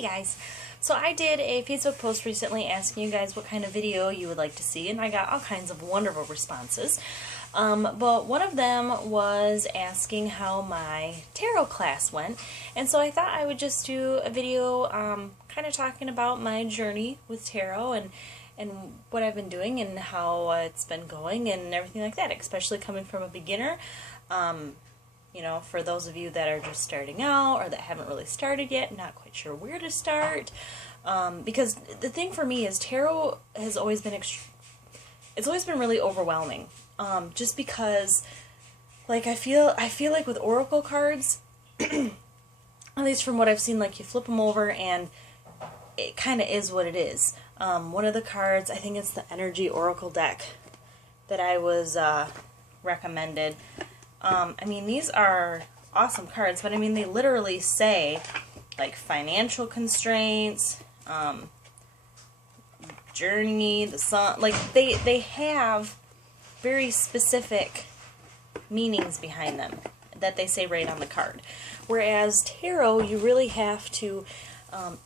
Hey guys! So I did a Facebook post recently asking you guys what kind of video you would like to see, and I got all kinds of wonderful responses. But one of them was asking how my tarot class went, and so I thought I would just do a video kind of talking about my journey with tarot and what I've been doing and how it's been going and everything like that, especially coming from a beginner. You know, for those of you that are just starting out or that haven't really started yet, not quite sure where to start. Because the thing for me is tarot has always been it's always been really overwhelming. Just because, like, I feel like with oracle cards, at least from what I've seen, like, you flip them over and it kind of is what it is. One of the cards, I think it's the Energy Oracle deck that I was recommended. I mean, these are awesome cards, but I mean, they literally say, like, financial constraints, journey, the sun, like, they have very specific meanings behind them that they say right on the card. Whereas tarot, you really have to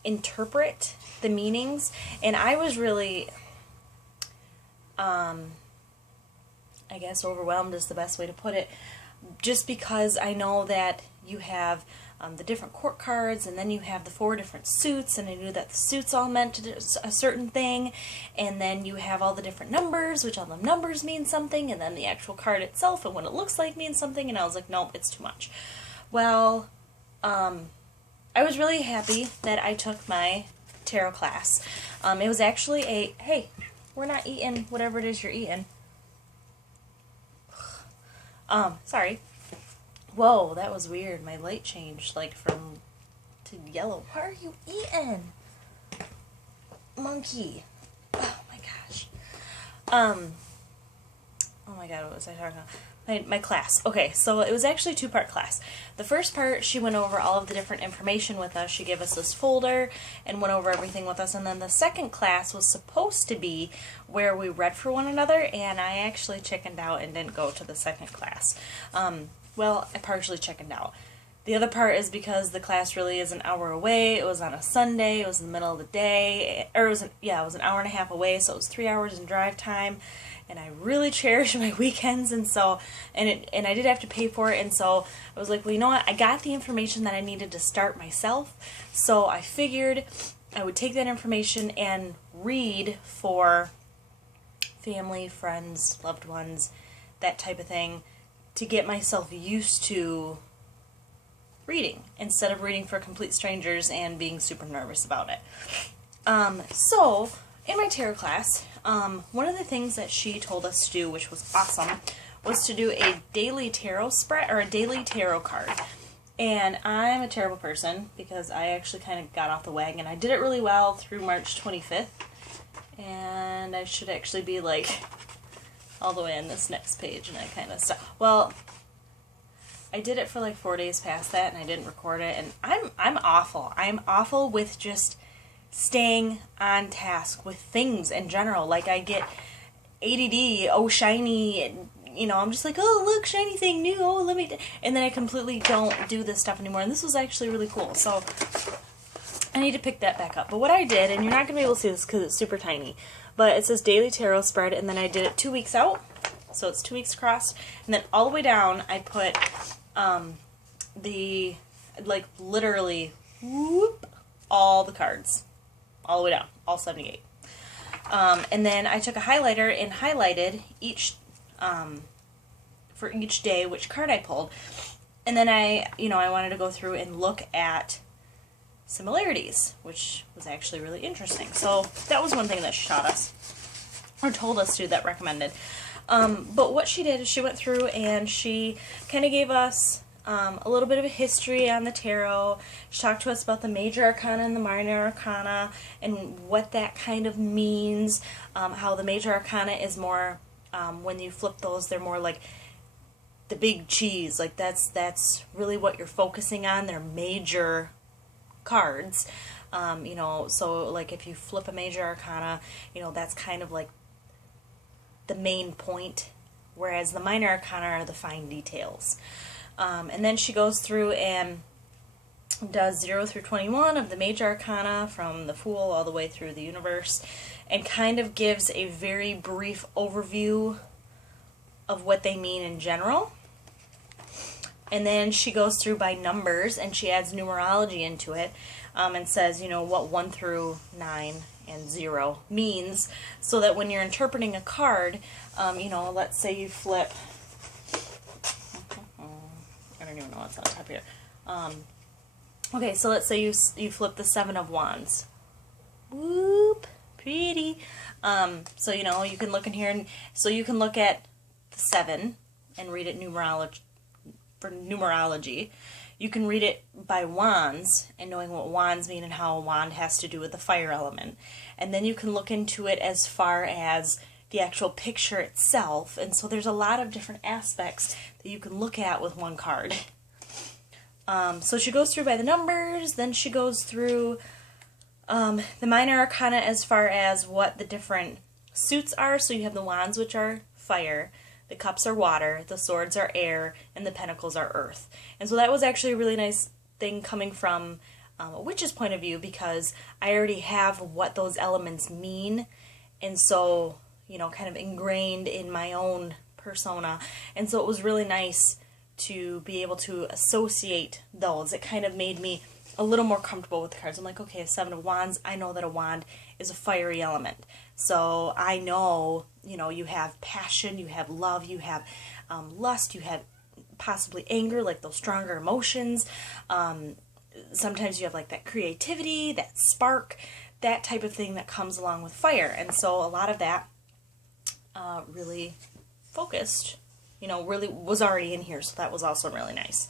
interpret the meanings, and I was really, I guess overwhelmed is the best way to put it, just because I know that you have the different court cards, and then you have the 4 different suits, and I knew that the suits all meant a certain thing, and then you have all the different numbers, which all the numbers mean something, and then the actual card itself and what it looks like means something, and I was like, nope, it's too much. Well, I was really happy that I took my tarot class. It was actually a, hey, we're not eating whatever it is you're eating. Sorry. Whoa, that was weird. My light changed, like, from to yellow. What are you eating? Monkey. Oh my gosh. Oh my god, what was I talking about? My class. Okay, so it was actually a 2-part class. The first part, she went over all of the different information with us. She gave us this folder and went over everything with us. And then the second class was supposed to be where we read for one another, and I actually chickened out and didn't go to the second class. Well, I partially chickened out. The other part is because the class really is an hour away. It was on a Sunday. It was in the middle of the day. Or it was an hour and a half away, so it was 3 hours in drive time. And I really cherish my weekends, and so, and I did have to pay for it, and so I was like, well, you know what, I got the information that I needed to start myself, so I figured I would take that information and read for family, friends, loved ones, that type of thing, to get myself used to reading, instead of reading for complete strangers and being super nervous about it. So, in my tarot class, one of the things that she told us to do, which was awesome, was to do a daily tarot spread, or a daily tarot card. And I'm a terrible person, because I actually kind of got off the wagon. I did it really well through March 25th, and I should actually be, like, all the way on this next page, and I kind of stopped. Well, I did it for like 4 days past that, and I didn't record it, and I'm awful. I'm awful with just staying on task with things in general. Like, I get ADD, oh shiny, and, you know, I'm just like, oh look, shiny thing, new, oh let me, and then I completely don't do this stuff anymore, and this was actually really cool, so I need to pick that back up. But what I did, and you're not going to be able to see this because it's super tiny, but it says daily tarot spread, and then I did it 2 weeks out, so it's 2 weeks across, and then all the way down I put the, like, literally, whoop, all the cards. All the way down, all 78. And then I took a highlighter and highlighted each, for each day, which card I pulled. And then I wanted to go through and look at similarities, which was actually really interesting. So that was one thing that she taught us, or told us to, that recommended. But what she did is she went through and she kind of gave us a little bit of a history on the tarot. She talked to us about the major arcana and the minor arcana and what that kind of means. How the major arcana is more, when you flip those, they're more like the big cheese. Like, that's really what you're focusing on. They're major cards. You know, so like if you flip a major arcana, you know, that's kind of like the main point, whereas the minor arcana are the fine details. And then she goes through and does 0 through 21 of the major arcana from the Fool all the way through the universe, and kind of gives a very brief overview of what they mean in general. And then she goes through by numbers, and she adds numerology into it, and says, you know, what 1 through 9 and 0 means, so that when you're interpreting a card, you know, let's say you flip, I don't even know what's on top here. Okay, so let's say you flip the 7 of Wands. Whoop, pretty. So, you know, you can look in here, and so you can look at the 7 and read it for numerology. You can read it by wands and knowing what wands mean and how a wand has to do with the fire element. And then you can look into it as far as the actual picture itself. And so there's a lot of different aspects that you can look at with one card. So she goes through by the numbers, then she goes through the minor arcana as far as what the different suits are. So you have the wands, which are fire, the cups are water, the swords are air, and the pentacles are earth. And so that was actually a really nice thing coming from a witch's point of view, because I already have what those elements mean, and so, you know, kind of ingrained in my own persona. And so it was really nice to be able to associate those. It kind of made me a little more comfortable with the cards. I'm like, okay, a 7 of Wands, I know that a wand is a fiery element. So I know, you know, you have passion, you have love, you have lust, you have possibly anger, like those stronger emotions. Sometimes you have like that creativity, that spark, that type of thing that comes along with fire. And so a lot of that really focused, you know, really was already in here. So that was also really nice.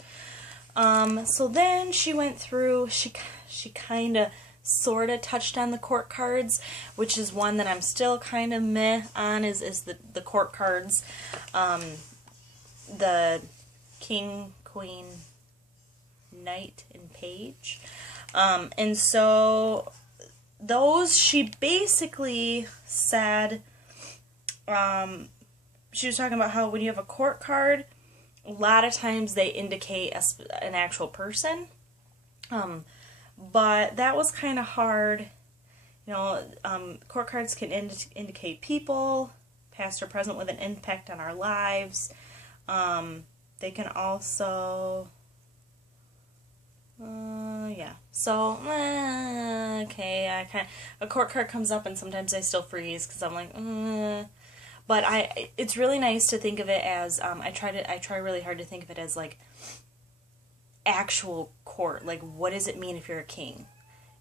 So then she went through, she kind of sort of touched on the court cards, which is one that I'm still kind of meh on, is the court cards. The King, Queen, Knight, and Page. And so those, she basically said, she was talking about how when you have a court card, a lot of times they indicate an actual person. But that was kind of hard. You know, court cards can indicate people, past or present, with an impact on our lives. They can also, yeah. So, okay, a court card comes up and sometimes I still freeze because I'm like, But it's really nice to think of it as, I try really hard to think of it as like actual court. Like, what does it mean if you're a king?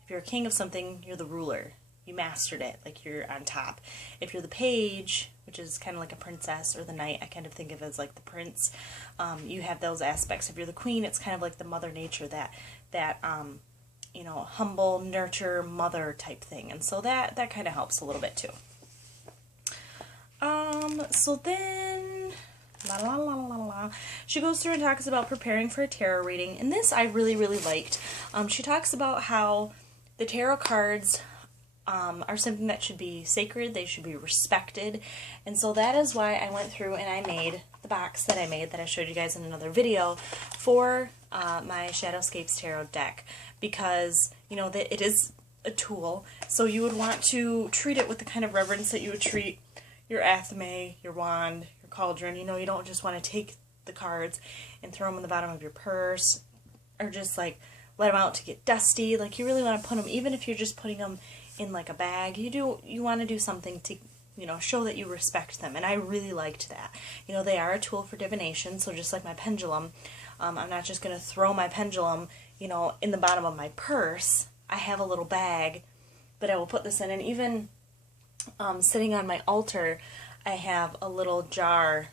If you're a king of something, you're the ruler. You mastered it, like you're on top. If you're the page, which is kind of like a princess, or the knight, I kind of think of it as like the prince. You have those aspects. If you're the queen, it's kind of like the mother nature, that you know, humble, nurture, mother type thing. And so that kind of helps a little bit too. So then, she goes through and talks about preparing for a tarot reading, and this I really, really liked. She talks about how the tarot cards are something that should be sacred, they should be respected, and so that is why I went through and I made the box that I made, that I showed you guys in another video, for my Shadowscapes Tarot deck, because, you know, that it is a tool, so you would want to treat it with the kind of reverence that you would treat your athame, your wand, your cauldron. You know, you don't just want to take the cards and throw them in the bottom of your purse, or just like let them out to get dusty. Like, you really want to put them, even if you're just putting them in like a bag, you want to do something to, you know, show that you respect them. And I really liked that. You know, they are a tool for divination, so just like my pendulum, I'm not just going to throw my pendulum, you know, in the bottom of my purse. I have a little bag that I will put this in, and even sitting on my altar, I have a little jar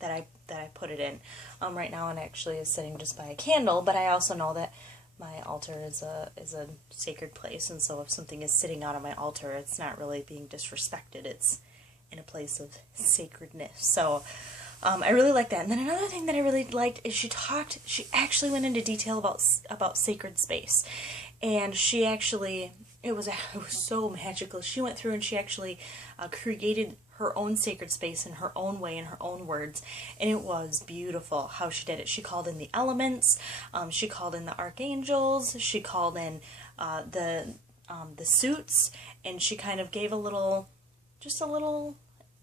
that I put it in. Right now it actually is sitting just by a candle, but I also know that my altar is a sacred place, and so if something is sitting out on my altar, it's not really being disrespected. It's in a place of sacredness. So I really like that. And then another thing that I really liked is she actually went into detail about sacred space, and she actually, it was so magical. She went through and she actually created her own sacred space in her own way, in her own words, and it was beautiful how she did it. She called in the elements, she called in the archangels, she called in the suits, and she kind of gave just a little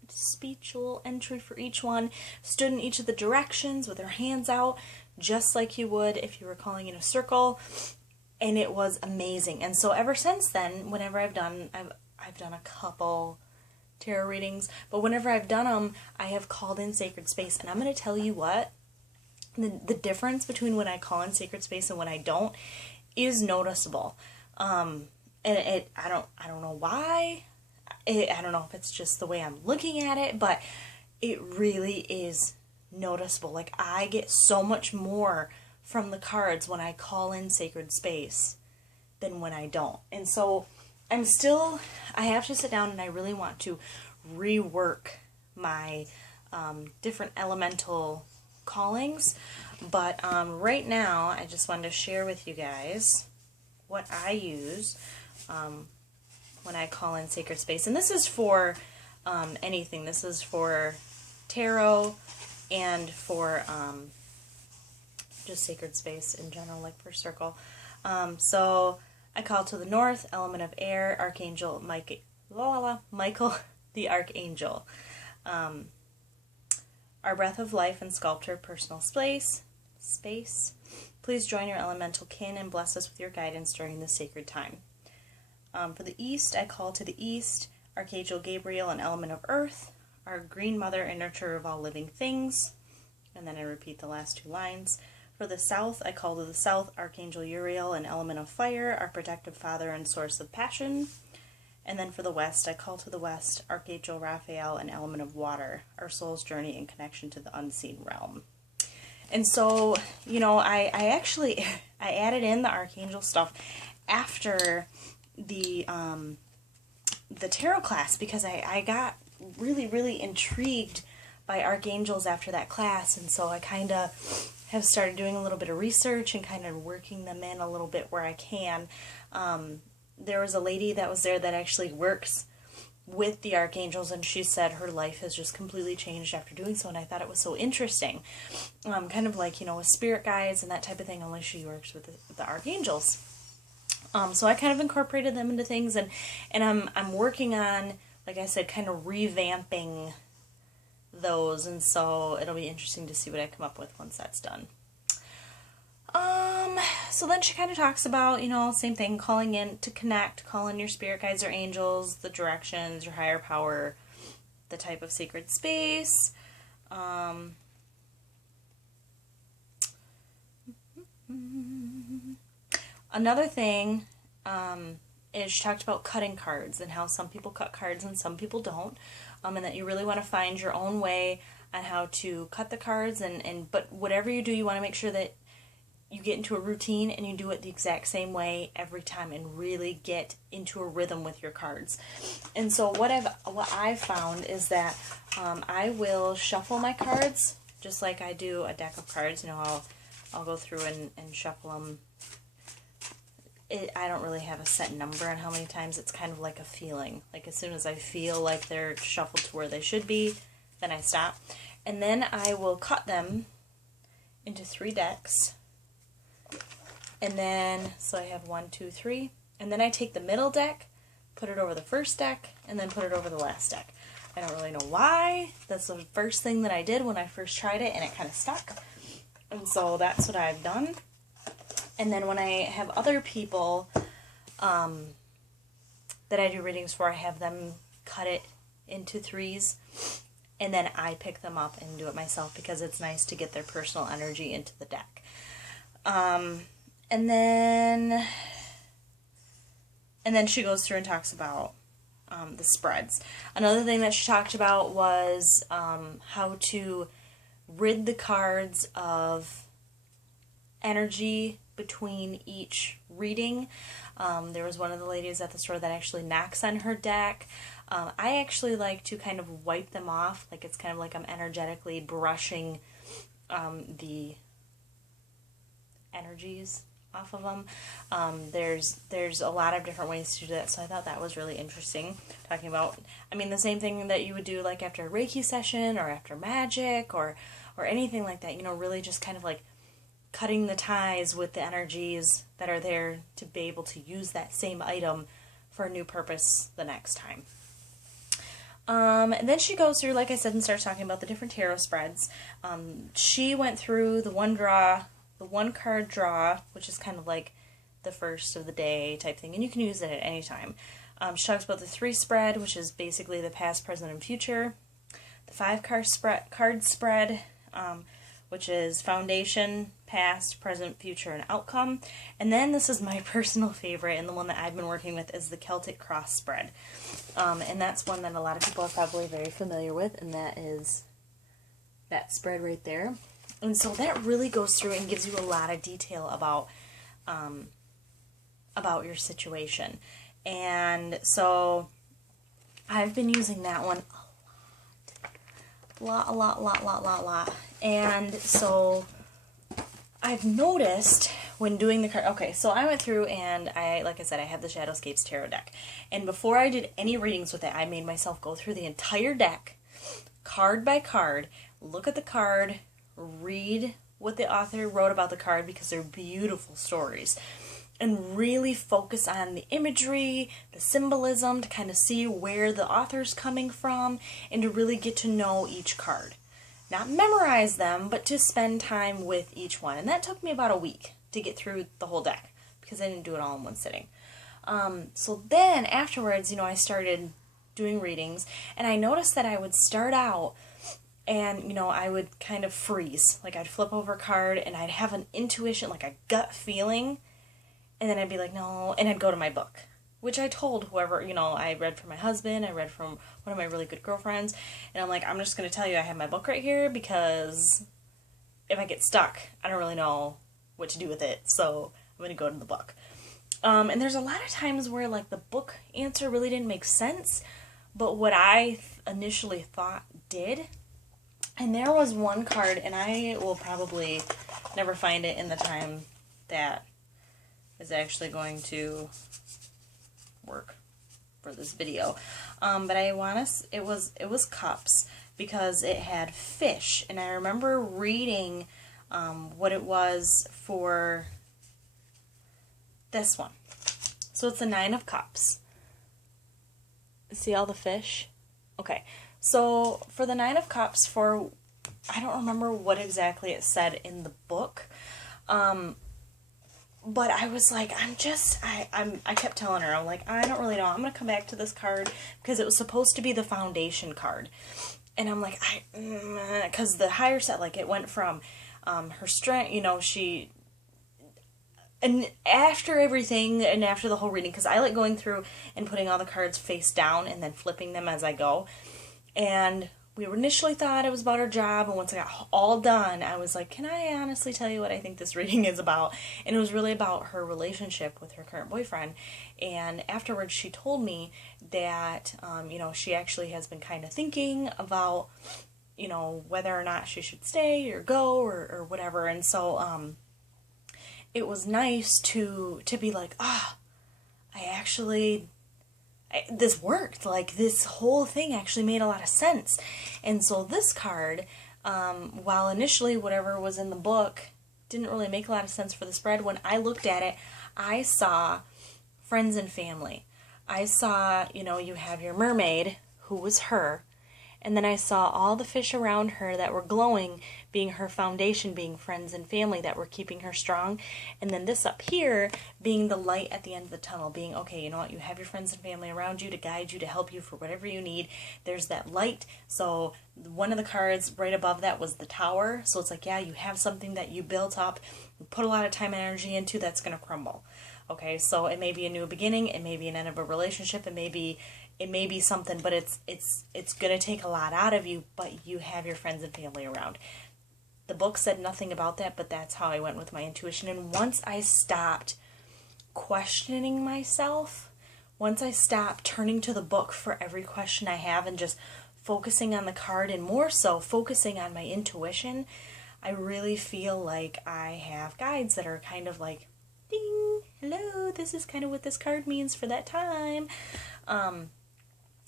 speech, a little entry for each one, stood in each of the directions with her hands out, just like you would if you were calling in a circle, and it was amazing. And so ever since then, whenever I've done a couple tarot readings, but whenever I've done them, I have called in sacred space, and I'm going to tell you what, the difference between when I call in sacred space and when I don't is noticeable. And I don't know why. I don't know if it's just the way I'm looking at it, but it really is noticeable. Like, I get so much more from the cards when I call in sacred space than when I don't. And so I have to sit down and I really want to rework my different elemental callings. But right now, I just wanted to share with you guys what I use when I call in sacred space. And this is for anything. This is for tarot and for just sacred space in general, like for circle. So I call to the north, element of air, Archangel Michael the Archangel. Our breath of life and sculptor, personal space. Please join your elemental kin and bless us with your guidance during this sacred time. For the east, I call to the east, Archangel Gabriel, an element of earth, our green mother and nurturer of all living things. And then I repeat the last two lines. For the south, I call to the south, Archangel Uriel, an element of fire, our protective father and source of passion. And then for the west, I call to the west, Archangel Raphael, an element of water, our soul's journey in connection to the unseen realm. And so, you know, I actually added in the archangel stuff after the tarot class, because I got really intrigued by archangels after that class, and so I kind of have started doing a little bit of research and kind of working them in a little bit where I can. There was a lady that was there that actually works with the archangels, and she said her life has just completely changed after doing so, and I thought it was so interesting. Kind of like, you know, with spirit guides and that type of thing, only she works with the archangels. So I kind of incorporated them into things, and I'm working on, like I said, kind of revamping those, and so it'll be interesting to see what I come up with once that's done. So then she kind of talks about, you know, same thing, calling in to connect, call in your spirit guides or angels, the directions, your higher power, the type of sacred space. Another thing is she talked about cutting cards and how some people cut cards and some people don't, and that you really want to find your own way on how to cut the cards, but whatever you do, you want to make sure that you get into a routine and you do it the exact same way every time and really get into a rhythm with your cards. And so what I've found is that I will shuffle my cards just like I do a deck of cards. You know, I'll go through and shuffle them. I don't really have a set number on how many times. It's kind of like a feeling. Like as soon as I feel like they're shuffled to where they should be, then I stop. And then I will cut them into 3 decks. And then, so I have 1, 2, 3. And then I take the middle deck, put it over the first deck, and then put it over the last deck. I don't really know why. That's the first thing that I did when I first tried it, and it kind of stuck. And so that's what I've done. And then when I have other people that I do readings for, I have them cut it into 3s, and then I pick them up and do it myself because it's nice to get their personal energy into the deck. And then she goes through and talks about the spreads. Another thing that she talked about was how to rid the cards of energy between each reading. There was one of the ladies at the store that actually knocks on her deck. I actually like to kind of wipe them off, like it's kind of like I'm energetically brushing the energies off of them. There's a lot of different ways to do that, so I thought that was really interesting. Talking about, I mean, the same thing that you would do like after a Reiki session or after magic or anything like that, you know, really just kind of like cutting the ties with the energies that are there to be able to use that same item for a new purpose the next time. And then she goes through, like I said, and starts talking about the different tarot spreads. She went through the one card draw, which is kind of like the first of the day type thing, and you can use it at any time. She talks about the 3 spread, which is basically the past, present, and future. The 5 card spread, which is foundation, past, present, future, and outcome. And then this is my personal favorite, and the one that I've been working with is the Celtic cross spread. And that's one that a lot of people are probably very familiar with, and that is that spread right there. And so that really goes through and gives you a lot of detail about your situation. And so I've been using that one a lot. And so I've noticed when doing the card, okay, so I went through and like I said, I have the Shadowscapes Tarot deck. And before I did any readings with it, I made myself go through the entire deck, card by card, look at the card, read what the author wrote about the card, because they're beautiful stories, and really focus on the imagery, the symbolism, to kind of see where the author's coming from, and to really get to know each card. Not memorize them, but to spend time with each one. And that took me about a week to get through the whole deck, because I didn't do it all in one sitting. So then afterwards, you know, I started doing readings, and I noticed that I would start out and, you know, I would kind of freeze. Like, I'd flip over a card and I'd have an intuition, like a gut feeling, and then I'd be like, no, and I'd go to my book, which I told whoever, you know, I read from my husband, I read from one of my really good girlfriends, and I'm like, I'm just going to tell you I have my book right here, because if I get stuck, I don't really know what to do with it, so I'm going to go to the book. And there's a lot of times where, like, the book answer really didn't make sense, but what I initially thought did. And there was one card, and I will probably never find it in the time that is actually going to work for this video. But I want to, it was cups, because it had fish, and I remember reading what it was for this one. So it's the 9 of Cups. See all the fish? Okay. So for the 9 of Cups, I don't remember what exactly it said in the book, but I was like, I kept telling her, I'm like, I don't really know, I'm going to come back to this card, because it was supposed to be the foundation card, and I'm like, because the higher set, like, it went from, her strength, you know, and after everything, and after the whole reading, because I like going through and putting all the cards face down and then flipping them as I go, and we initially thought it was about her job, and once I got all done, I was like, can I honestly tell you what I think this reading is about? And it was really about her relationship with her current boyfriend. And afterwards, she told me that, you know, she actually has been kind of thinking about, you know, whether or not she should stay or go or whatever. And so, it was nice to be like, this worked. Like, this whole thing actually made a lot of sense. And so this card, while initially whatever was in the book didn't really make a lot of sense for the spread, when I looked at it, I saw friends and family. I saw, you know, you have your mermaid, who was her, and then I saw all the fish around her that were glowing, being her foundation, being friends and family that were keeping her strong. And then this up here being the light at the end of the tunnel, being, okay, you know what, you have your friends and family around you to guide you, to help you for whatever you need. There's that light. So one of the cards right above that was the Tower. So it's like, yeah, you have something that you built up, you put a lot of time and energy into, that's going to crumble. Okay, so it may be a new beginning, it may be an end of a relationship, it may be something, but it's going to take a lot out of you, but you have your friends and family around. The book said nothing about that, but that's how I went with my intuition. And once I stopped questioning myself, once I stopped turning to the book for every question I have and just focusing on the card, and more so focusing on my intuition, I really feel like I have guides that are kind of like ding, hello, this is kind of what this card means for that time.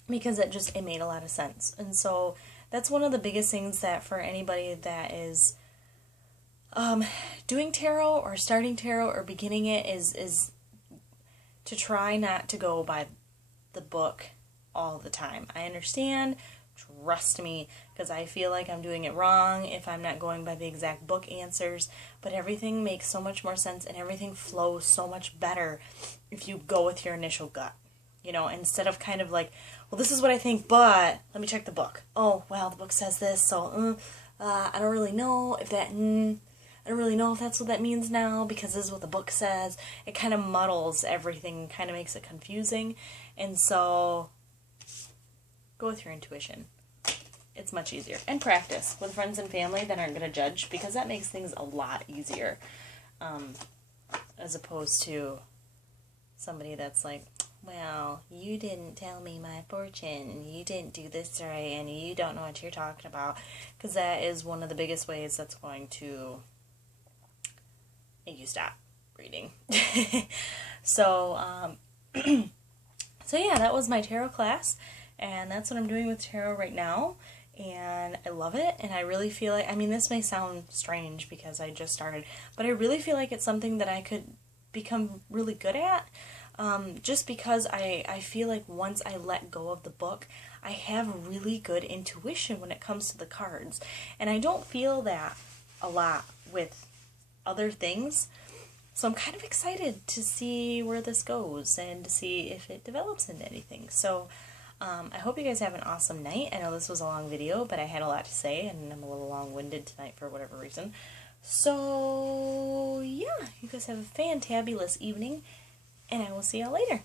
Because it made a lot of sense. And so that's one of the biggest things that for anybody that is doing tarot or starting tarot or beginning it is to try not to go by the book all the time. I understand, trust me, because I feel like I'm doing it wrong if I'm not going by the exact book answers, but everything makes so much more sense and everything flows so much better if you go with your initial gut. You know, instead of kind of like, well, this is what I think, but let me check the book. Oh, well, the book says this, so I don't really know if that, I don't really know if that's what that means now, because this is what the book says. It kind of muddles everything, kind of makes it confusing, and so go with your intuition. It's much easier. And practice with friends and family that aren't going to judge, because that makes things a lot easier, as opposed to somebody that's like, well, you didn't tell me my fortune, and you didn't do this right, and you don't know what you're talking about, because that is one of the biggest ways that's going to make you stop reading. So, so yeah, that was my tarot class, and that's what I'm doing with tarot right now, and I love it, and I really feel like, I mean, this may sound strange because I just started, but I really feel like it's something that I could become really good at. Just because I feel like once I let go of the book, I have really good intuition when it comes to the cards. And I don't feel that a lot with other things. So I'm kind of excited to see where this goes and to see if it develops into anything. So I hope you guys have an awesome night. I know this was a long video, but I had a lot to say and I'm a little long-winded tonight for whatever reason. So yeah, you guys have a fantabulous evening. And I will see y'all later.